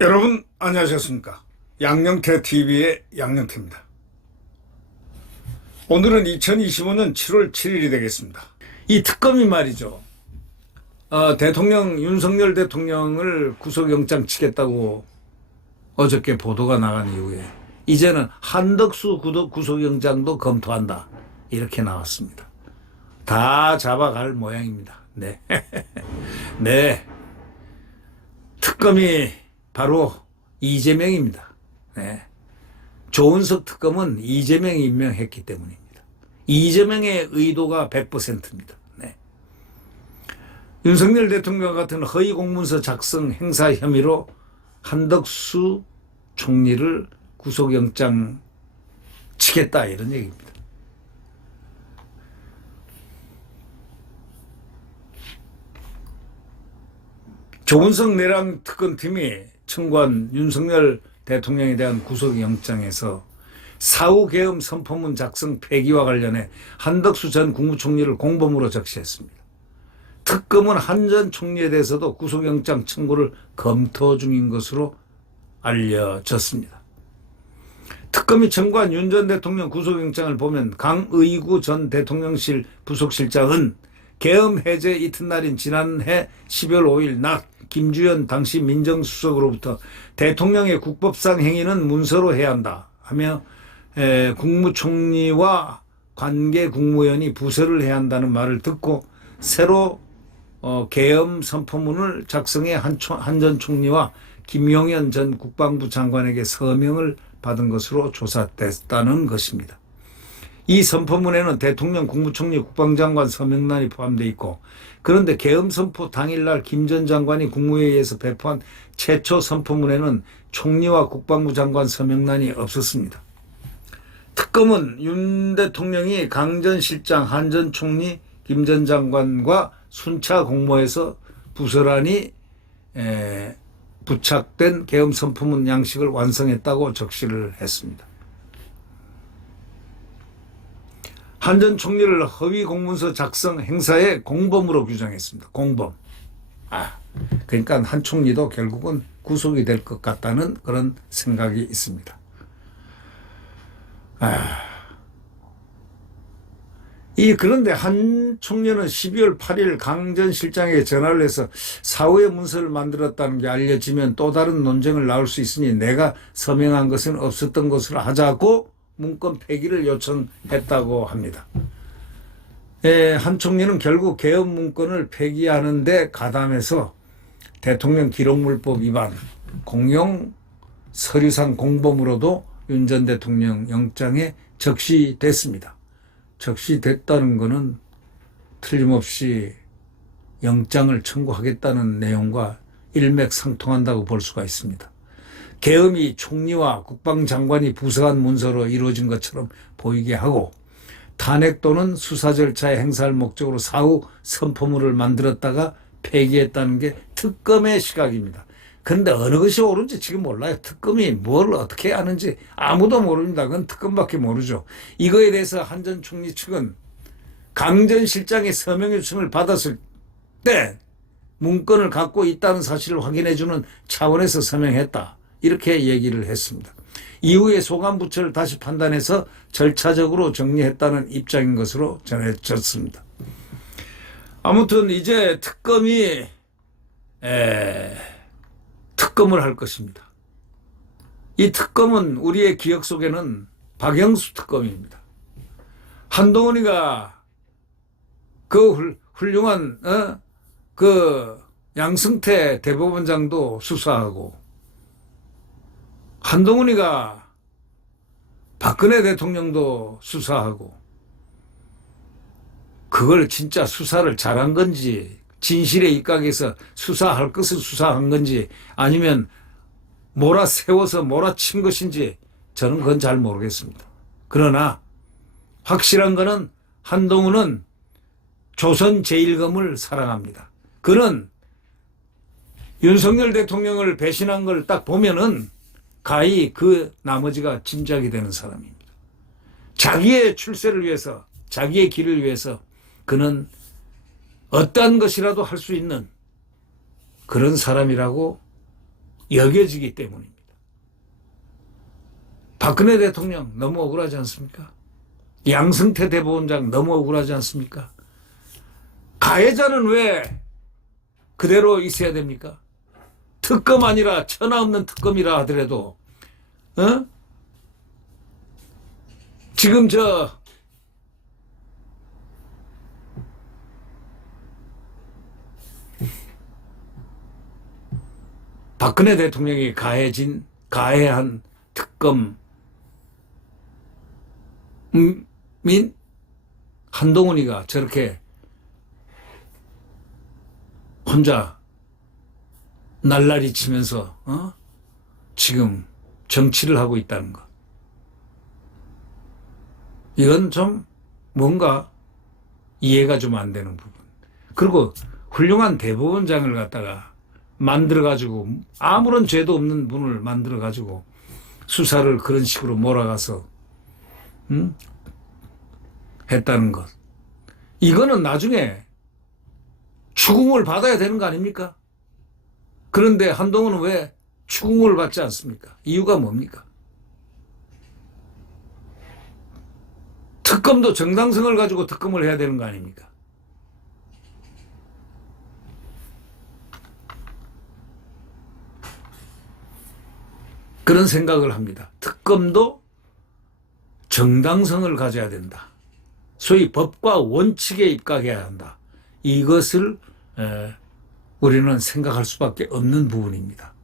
여러분 안녕하셨습니까? 양영태 TV의 양영태입니다. 오늘은 2025년 7월 7일이 되겠습니다. 이 특검이 말이죠. 대통령 윤석열 대통령을 구속영장 치겠다고 어저께 보도가 나간 이후에 이제는 한덕수 구속영장도 검토한다 이렇게 나왔습니다. 다 잡아갈 모양입니다. 네. 네. 특검이 바로 이재명입니다. 네. 조은석 특검은 이재명이 임명했기 때문입니다. 이재명의 의도가 100%입니다. 네. 윤석열 대통령 같은 허위 공문서 작성 행사 혐의로 한덕수 총리를 구속영장 치겠다 이런 얘기입니다. 조은석 내랑 특검팀이 청구한 윤석열 대통령에 대한 구속영장에서 사후 계엄 선포문 작성 폐기와 관련해 한덕수 전 국무총리를 공범으로 적시했습니다. 특검은 한 전 총리에 대해서도 구속영장 청구를 검토 중인 것으로 알려졌습니다. 특검이 청구한 윤 전 대통령 구속영장을 보면 강의구 전 대통령실 부속실장은 계엄 해제 이튿날인 지난해 12월 5일 낮 김주현 당시 민정수석으로부터 대통령의 국법상 행위는 문서로 해야 한다 하며 국무총리와 관계 국무위원이 부서를 해야 한다는 말을 듣고 새로 계엄 선포문을 작성해 한 전 총리와 김용현 전 국방부 장관에게 서명을 받은 것으로 조사됐다는 것입니다. 이 선포문에는 대통령, 국무총리, 국방장관 서명란이 포함되어 있고, 그런데 계엄 선포 당일날 김 전 장관이 국무회의에서 배포한 최초 선포문에는 총리와 국방부 장관 서명란이 없었습니다. 특검은 윤 대통령이 강 전 실장, 한 전 총리, 김 전 장관과 순차 공모해서 부서란이 부착된 계엄 선포문 양식을 완성했다고 적시를 했습니다. 한 전 총리를 허위 공문서 작성 행사의 공범으로 규정했습니다. 공범. 그러니까 한 총리도 결국은 구속이 될 것 같다는 그런 생각이 있습니다. 그런데 한 총리는 12월 8일 강 전 실장에게 전화를 해서 사후에 문서를 만들었다는 게 알려지면 또 다른 논쟁을 낳을 수 있으니 내가 서명한 것은 없었던 것으로 하자고 문건 폐기를 요청했다고 합니다. 한 총리는 결국 계엄 문건을 폐기하는 데 가담해서 대통령 기록물법 위반, 공용 서류상 공범으로도 윤 전 대통령 영장에 적시됐습니다. 적시됐다는 것은 틀림없이 영장을 청구하겠다는 내용과 일맥상통한다고 볼 수가 있습니다. 계엄이 총리와 국방장관이 부서한 문서로 이루어진 것처럼 보이게 하고 탄핵 또는 수사 절차에 행사할 목적으로 사후 선포문을 만들었다가 폐기했다는 게 특검의 시각입니다. 그런데 어느 것이 옳은지 지금 몰라요. 특검이 뭘 어떻게 하는지 아무도 모릅니다. 그건 특검밖에 모르죠. 이거에 대해서 한 전 총리 측은 강 전 실장의 서명 요청을 받았을 때 문건을 갖고 있다는 사실을 확인해주는 차원에서 서명했다. 이렇게 얘기를 했습니다. 이후에 소관부처를 다시 판단해서 절차적으로 정리했다는 입장인 것으로 전해졌습니다. 아무튼 이제 특검이 특검을 할 것입니다. 이 특검은 우리의 기억 속에는 박영수 특검입니다. 한동훈이가 그 훌륭한 그 양승태 대법원장도 수사하고 한동훈이가 박근혜 대통령도 수사하고 그걸 진짜 수사를 잘한 건지 진실에 입각해서 수사할 것을 수사한 건지 아니면 몰아세워서 몰아친 것인지 저는 그건 잘 모르겠습니다. 그러나 확실한 거는 한동훈은 조선 제1검을 사랑합니다. 그는 윤석열 대통령을 배신한 걸 딱 보면은 가히 그 나머지가 짐작이 되는 사람입니다. 자기의 출세를 위해서, 자기의 길을 위해서 그는 어떠한 것이라도 할 수 있는 그런 사람이라고 여겨지기 때문입니다. 박근혜 대통령 너무 억울하지 않습니까? 양승태 대법원장 너무 억울하지 않습니까? 가해자는 왜 그대로 있어야 됩니까? 특검 아니라 천하 없는 특검이라 하더라도 지금 박근혜 대통령이 가해한 특검 민 한동훈이가 저렇게 혼자 날라리 치면서 지금 정치를 하고 있다는 것. 이건 좀 뭔가 이해가 좀 안 되는 부분. 그리고 훌륭한 대법원장을 갖다가 만들어가지고 아무런 죄도 없는 분을 만들어가지고 수사를 그런 식으로 몰아가서 했다는 것. 이거는 나중에 추궁을 받아야 되는 거 아닙니까? 그런데 한동훈은 왜 추궁을 받지 않습니까? 이유가 뭡니까? 특검도 정당성을 가지고 특검을 해야 되는 거 아닙니까? 그런 생각을 합니다. 특검도 정당성을 가져야 된다. 소위 법과 원칙에 입각해야 한다. 이것을 우리는 생각할 수밖에 없는 부분입니다.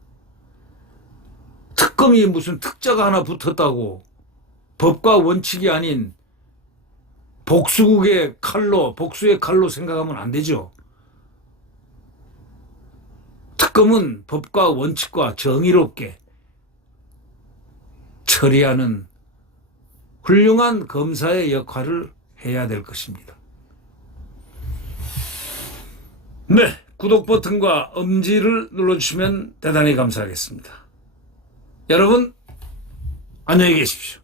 특검이 무슨 특자가 하나 붙었다고 법과 원칙이 아닌 복수의 칼로 생각하면 안 되죠. 특검은 법과 원칙과 정의롭게 처리하는 훌륭한 검사의 역할을 해야 될 것입니다. 네, 구독 버튼과 엄지를 눌러주시면 대단히 감사하겠습니다. 여러분, 안녕히 계십시오.